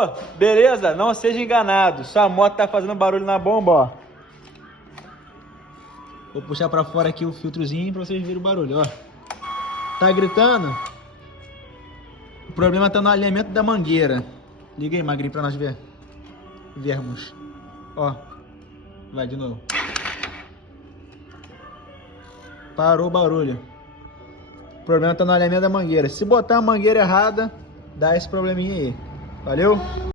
Alô, beleza? Não seja enganado. Sua moto tá fazendo barulho na bomba, ó. Vou puxar pra fora aqui o filtrozinho pra vocês verem o barulho, ó. Tá gritando? O problema tá no alinhamento da mangueira. Liga aí, Magrinho, pra nós vermos. Ó. Vai de novo. Parou o barulho. O problema tá no alinhamento da mangueira. Se botar a mangueira errada, dá esse probleminha aí. Valeu?